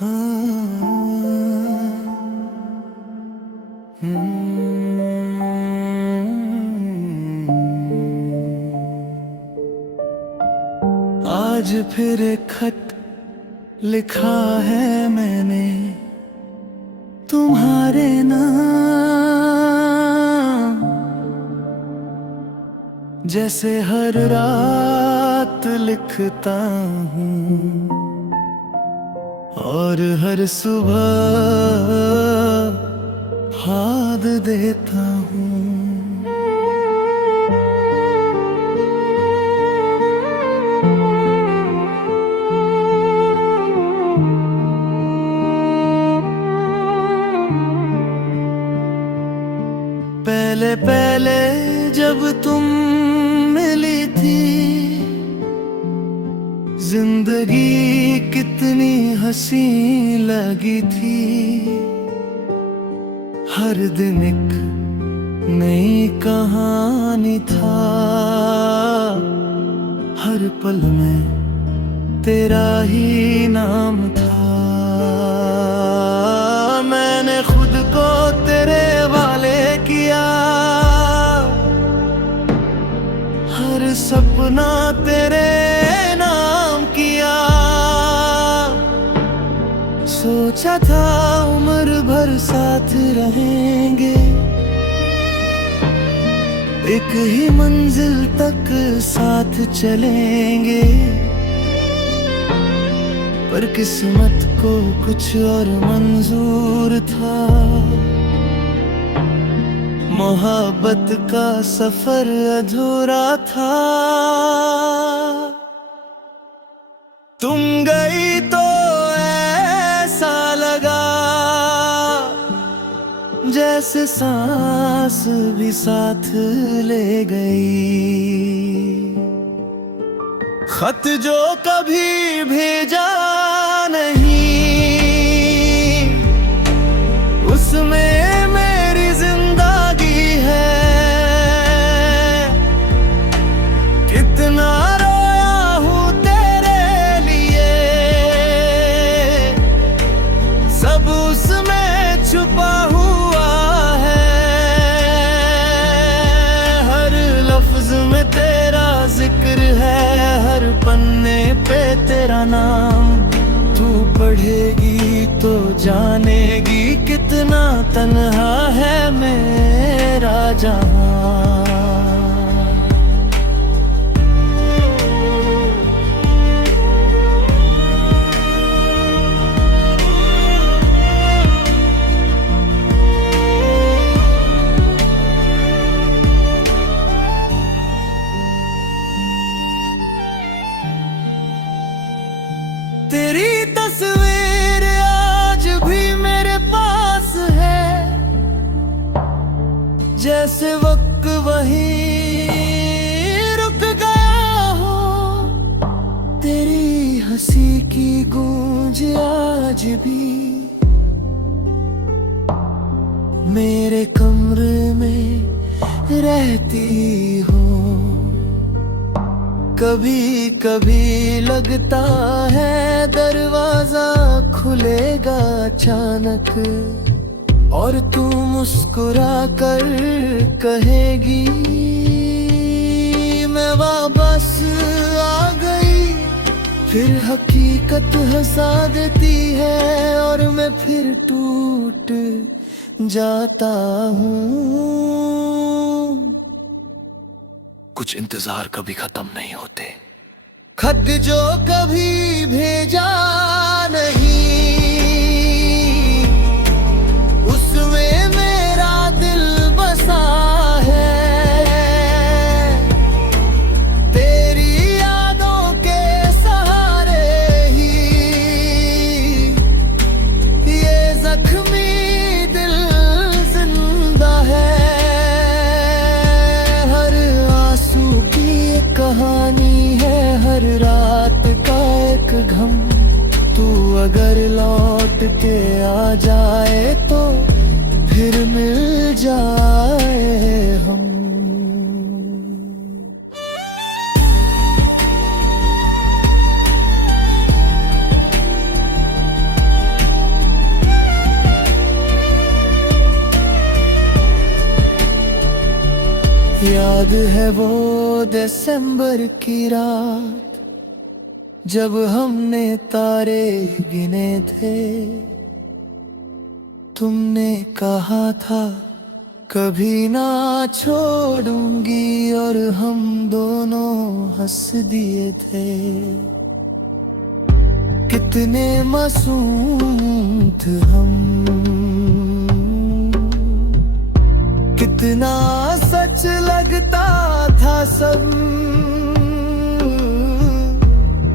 आज फिर एक खत लिखा है मैंने तुम्हारे नाम, जैसे हर रात लिखता हूँ और हर सुबह याद देता हूँ। पहले पहले जब तुम मिली थी, जिंदगी कितनी हंसी लगी थी। हर दिन एक नई कहानी था, हर पल में तेरा ही नाम था। मैंने खुद को तेरे वाले किया, हर सपना तेरे नाम किया। सोचा था उम्र भर साथ रहेंगे, एक ही मंजिल तक साथ चलेंगे। पर किस्मत को कुछ और मंजूर था, मोहब्बत का सफर अधूरा था। तुम गई तो ऐसा लगा जैसे सांस भी साथ ले गई। खत जो कभी भेजा नहीं, उसमें मेरी जिंदगी है। कितना रोया हूँ तेरे लिए, सब उसमें छुपा हुआ है। हर लफ्ज में तेरा जिक्र है, हर पन्ने पे तेरा नाम। तू पढ़ेगी तो जानेगी कितना तन्हा है मेरा जहां। तेरी तस्वीर आज भी मेरे पास है, जैसे वक्त वहीं रुक गया हो। तेरी हंसी की गूंज आज भी मेरे कमरे में रहती हो। कभी कभी लगता है दरवाजा खुलेगा अचानक, और तू मुस्कुरा कर कहेगी मैं वापस आ गई। फिर हकीकत हंसा देती है और मैं फिर टूट जाता हूँ। कुछ इंतजार कभी खत्म नहीं होते। खत जो कभी भेजा नहीं, उसमें मेरा दिल बसा है। तेरी यादों के सहारे ही ये जख्मी दिल जिंदा है। कहानी है हर रात का एक याद है वो दिसंबर की रात, जब हमने तारे गिने थे। तुमने कहा था कभी ना छोड़ूंगी, और हम दोनों हंस दिए थे। कितने मासूम थे हम, कितना सच लगता था सब।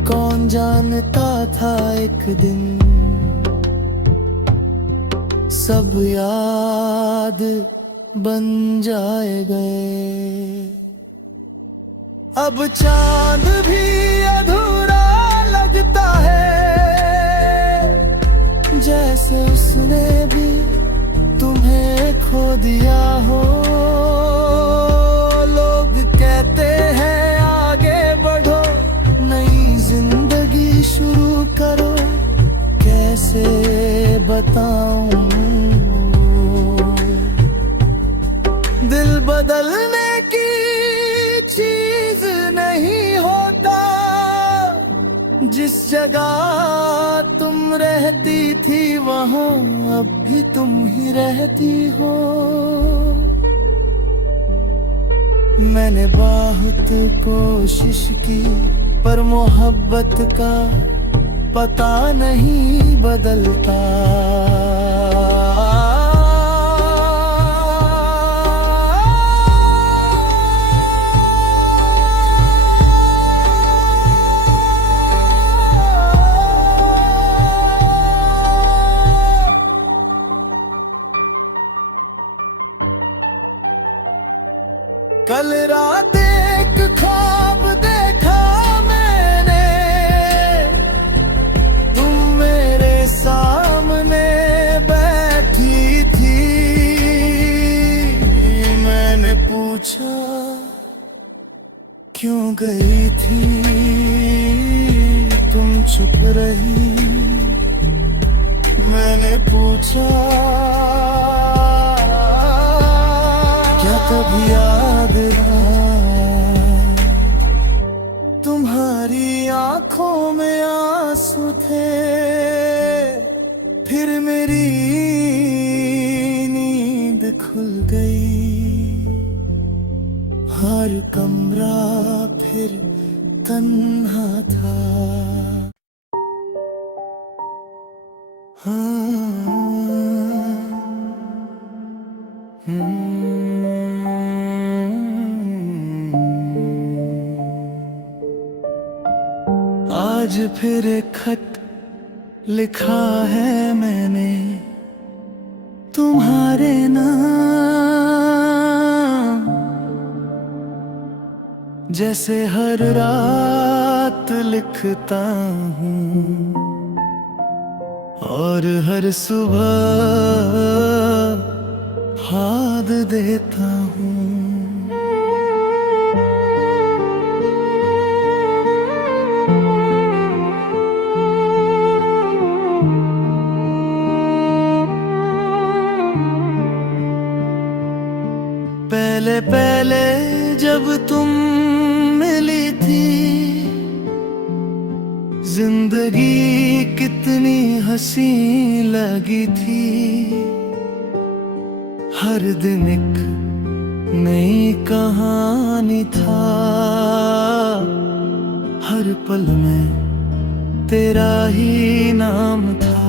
कौन जानता था एक दिन सब याद बन जाए गए। अब चांद भी अधूरा लगता है, जैसे उसने भी तुम्हें खो दिया हो। लोग कहते हैं आगे बढ़ो, नई जिंदगी शुरू करो। कैसे बताऊं, दिल बदलने की चीज नहीं होता। जिस जगह तुम रहती थी वहां अब भी तुम ही रहती हो। मैंने बहुत कोशिश की पर मोहब्बत का पता नहीं बदलता। कल रात एक ख्वाब देखा मैंने, तुम मेरे सामने बैठी थी। मैंने पूछा क्यों गई थी, तुम चुप रही। मैंने पूछा क्या कभी याद आया, तुम्हारी आंखों में आंसू थे। फिर मेरी नींद खुल गई, हर कमरा फिर तन्हा था। आज फिर एक खत लिखा है मैंने तुम्हारे नाम। जैसे हर रात लिखता हूँ और हर सुबह याद देता हूँ। पहले पहले जब तुम मिली थी, जिंदगी कितनी हंसी लगी थी। हर दिन एक नई कहानी था, हर पल में तेरा ही नाम था।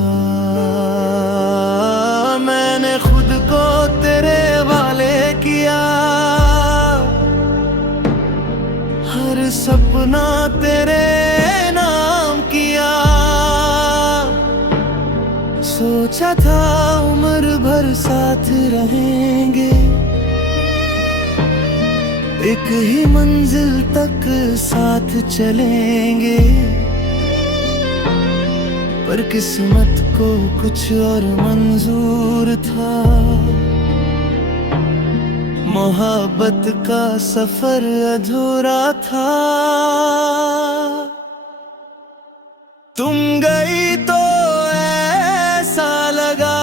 मैंने खुद को तेरे वाले किया, हर सपना तेरे नाम किया। सोचा था उम्र भर साथ रहेंगे, एक ही मंजिल तक साथ चलेंगे। पर किस्मत को कुछ और मंजूर था, मोहब्बत का सफर अधूरा था। तुम गई तो ऐसा लगा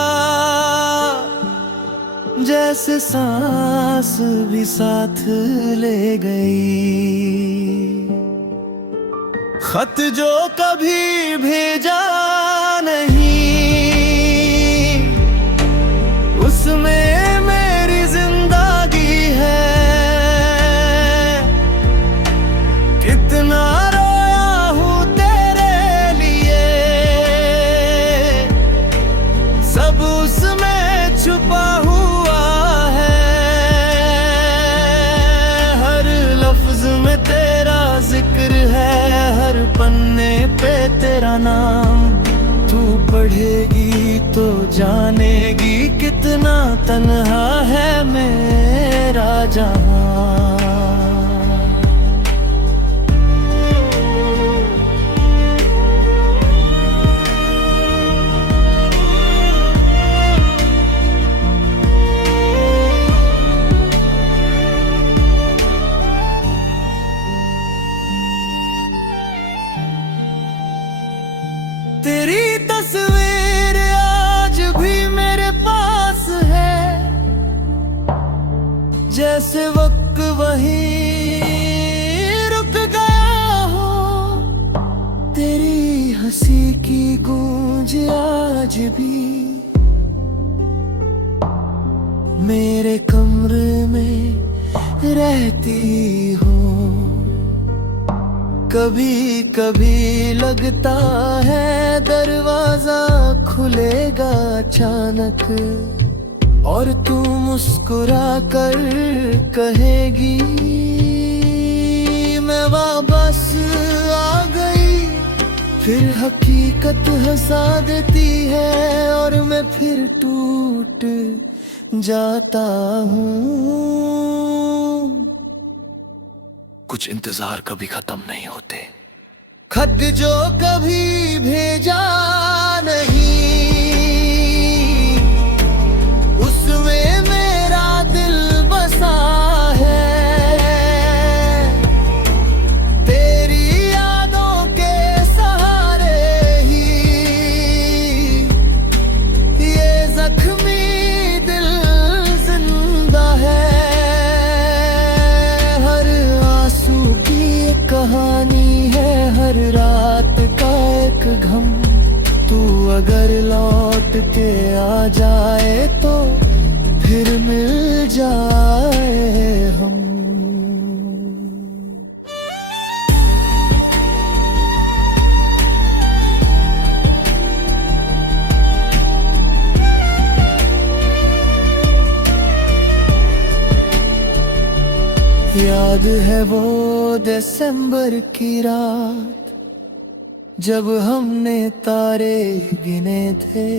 जैसे जैसे सांस भी साथ ले गई। खत जो कभी भेजा नहीं, उसमें मेरी जिंदगी है। कितना रोया हूँ तेरे लिए, सब उसमें छुपा हुआ है। हर लफ्ज में तेरा जिक्र है, हर पन्ने पे तेरा नाम। तू पढ़ेगी तो जानेगी कितना तन्हा है मेरा जहां। तेरी तस्वीर आज भी मेरे पास है, जैसे वक्त वहीं रुक गया हो। तेरी हंसी की गूंज आज भी मेरे कमरे में रहती हो। कभी कभी लगता है दरवाजा खुलेगा अचानक, और तू मुस्कुरा कर कहेगी मैं वापस आ गई। फिर हकीकत हंसा देती है और मैं फिर टूट जाता हूँ। कुछ इंतजार कभी खत्म नहीं होते। खत जो कभी भेजा नहीं, उसमें मेरा दिल बसा है। तेरी यादों के सहारे ही ये जख्मी दिल जिंदा है। कहानी है हर रात का एक गम। तू अगर लौट के आ जाए तो फिर मिल जाए हम। याद है वो दिसंबर की रात, जब हमने तारे गिने थे।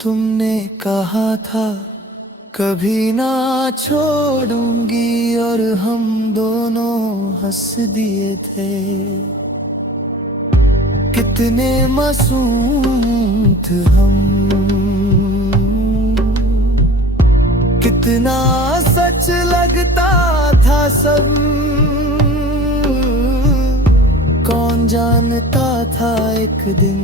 तुमने कहा था कभी ना छोड़ूंगी, और हम दोनों हंस दिए थे। कितने मासूम थे हम, कितना सच लगता था सब। कौन जानता था एक दिन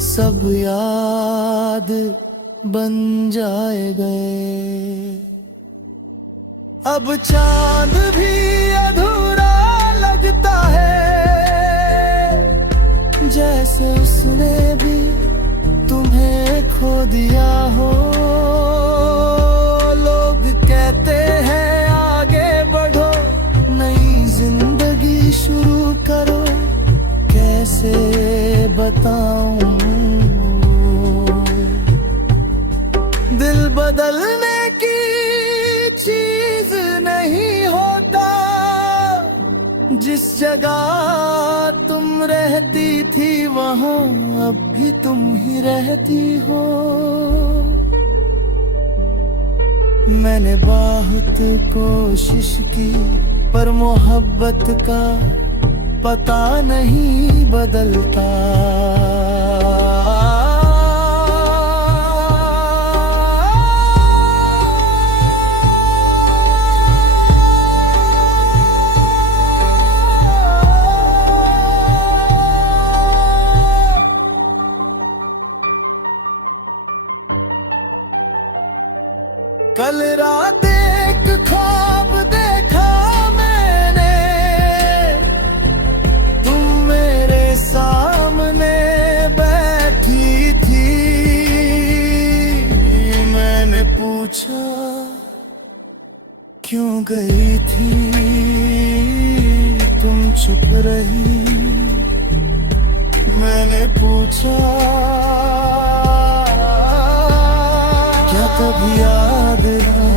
सब याद बन जाए गए। अब चांद भी अधूरा लगता है, जैसे उसने भी तुम्हें खो दिया हो। लोग कहते हैं आगे बढ़ो, नई जिंदगी शुरू करो। कैसे बताऊं, दिल बदलने की चीज नहीं होता। जिस जगह तुम रहती थी वहां अब भी तुम ही रहती हो। मैंने बहुत कोशिश की पर मोहब्बत का पता नहीं बदलता। कल रात एक ख्वाब देखा मैंने, तुम मेरे सामने बैठी थी। मैंने पूछा क्यों गई थी, तुम चुप रही। मैंने पूछा क्या कभी याद रहा,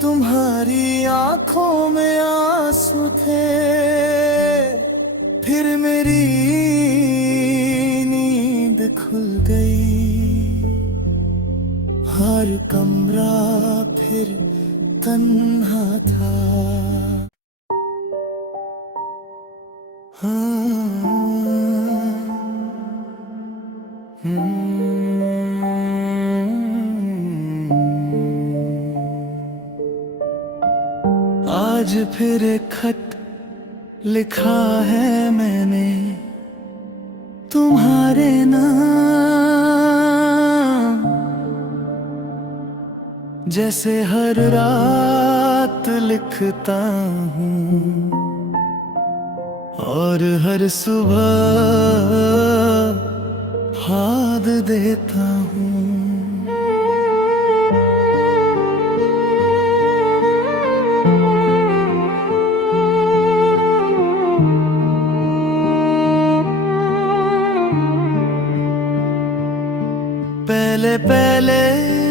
तुम्हारी आंखों में आंसू थे। फिर मेरी नींद खुल गई, हर कमरा फिर तन्हा था। आज फिर एक खत लिखा है मैंने तुम्हारे नाम, जैसे हर रात लिखता हूँ और हर सुबह याद देता हूँ। पहले पहले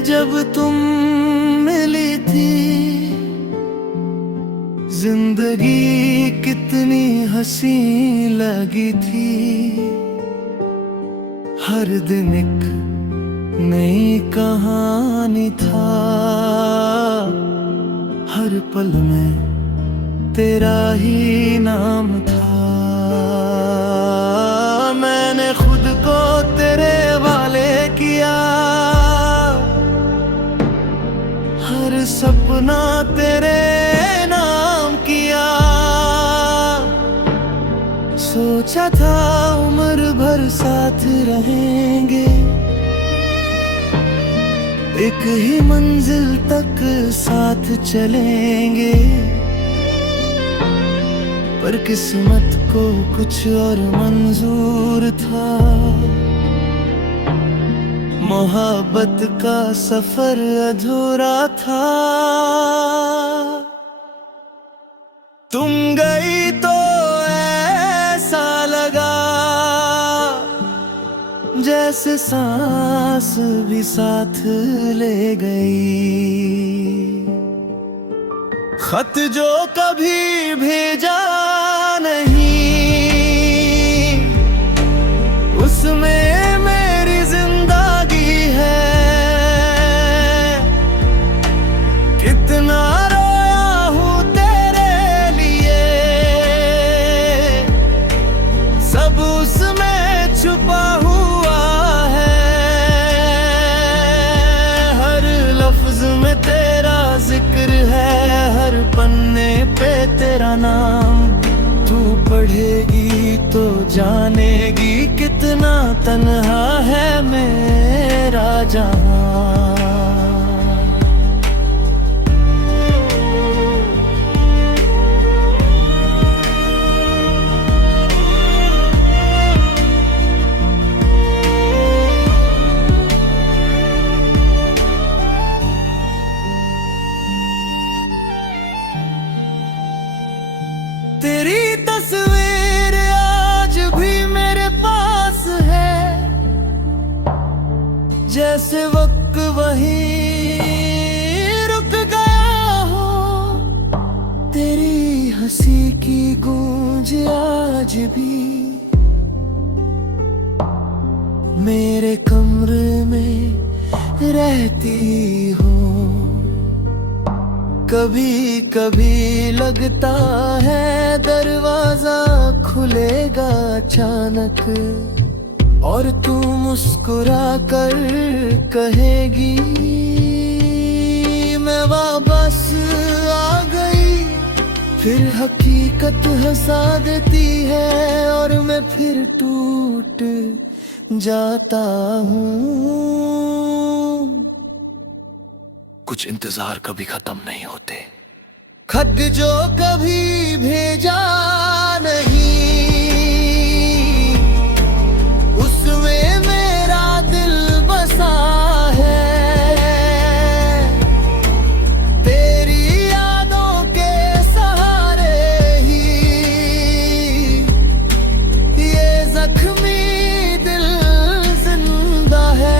जब तुम मिली थी, जिंदगी कितनी हंसी लगी थी। हर दिन एक नई कहानी था, हर पल में तेरा ही नाम था। मैंने खुद को तेरे वाले किया, हर सपना तेरे नाम किया। सोचा था उम्र भर साथ रहेंगे, एक ही मंजिल तक साथ चलेंगे। पर किस्मत को कुछ और मंजूर था, मोहब्बत का सफर अधूरा था। तुम गई तो ऐसा लगा जैसे सांस भी साथ ले गई। खत जो कभी भेजा नहीं, उसमें मेरी जिंदगी है। कितना रोया हूँ तेरे लिए, सब उसमें छुपा हुआ है। हर लफ्ज में तेरा जिक्र है, हर पन्ने पे तेरा नाम। तू पढ़ेगी तो जानेगी कितना तन्हा है मेरा जहां। तेरी तस्वीर आज भी मेरे पास है, जैसे वक्त वहीं रुक गया हो। तेरी हंसी की गूंज आज भी मेरे कमरे में रहती हो। कभी कभी लगता है दरवाजा खुलेगा अचानक, और तू मुस्कुरा कर कहेगी मैं वापस आ गई। फिर हकीकत हंसा देती है और मैं फिर टूट जाता हूँ। कुछ इंतजार कभी खत्म नहीं होते। खत जो कभी भेजा नहीं, उसमें मेरा दिल बसा है। तेरी यादों के सहारे ही ये जख्मी दिल जिंदा है।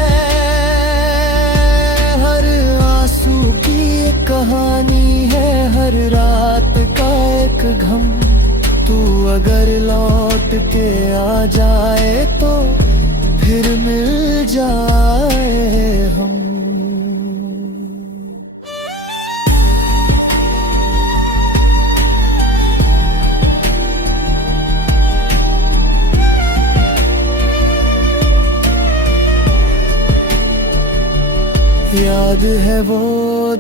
हर आंसू की एक कहानी है, हर रात का एक गम। तू अगर लौट के आ जाए तो फिर मिल जाए हम। याद है वो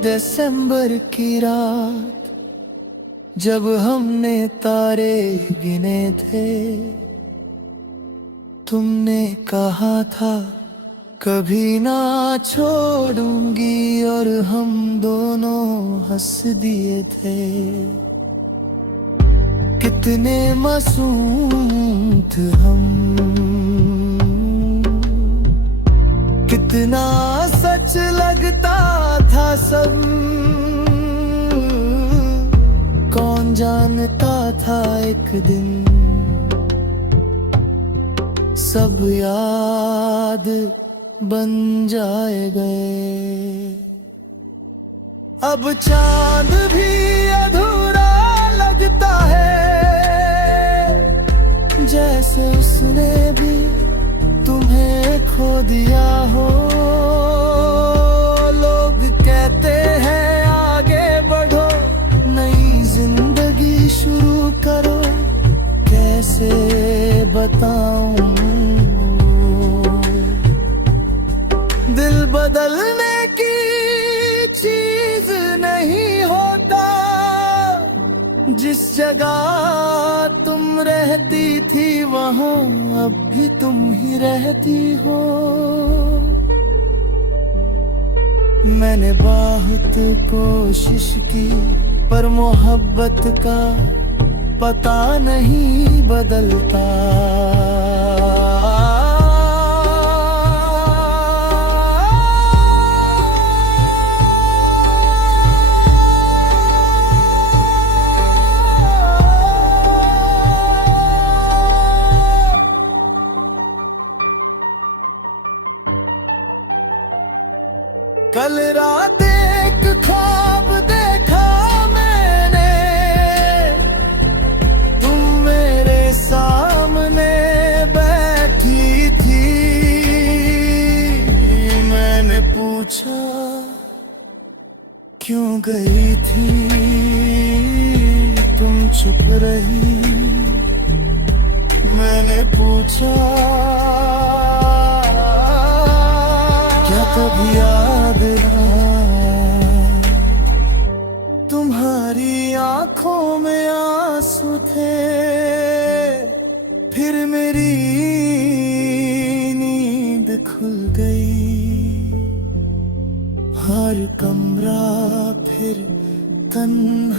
दिसंबर की रात जब हमने तारे गिने थे। तुमने कहा था कभी ना छोड़ूंगी, और हम दोनों हंस दिए थे। कितने मासूम थे हम, कितना सच लगता था सब। कौन जानता था एक दिन सब याद बन जाए गए। अब चांद भी अधूरा लगता है, जैसे उसने भी तुम्हें खो दिया हो। लोग कहते हैं आगे बढ़ो, नई जिंदगी शुरू करो। कैसे बताऊं, दिल बदलने की चीज नहीं होता। जिस जगह तुम रहती थी वहां अब भी तुम ही रहती हो। मैंने बहुत कोशिश की पर मोहब्बत का पता नहीं बदलता। कल रात एक ख्वाब देखा मैंने, तुम मेरे सामने बैठी थी। मैंने पूछा क्यों गई थी, तुम चुप रही। मैंने पूछा क्या कभी याद आया। तुम्हारी आंखों में आंसू थे, फिर मेरी नींद खुल गई। हर कमरा फिर तन्हा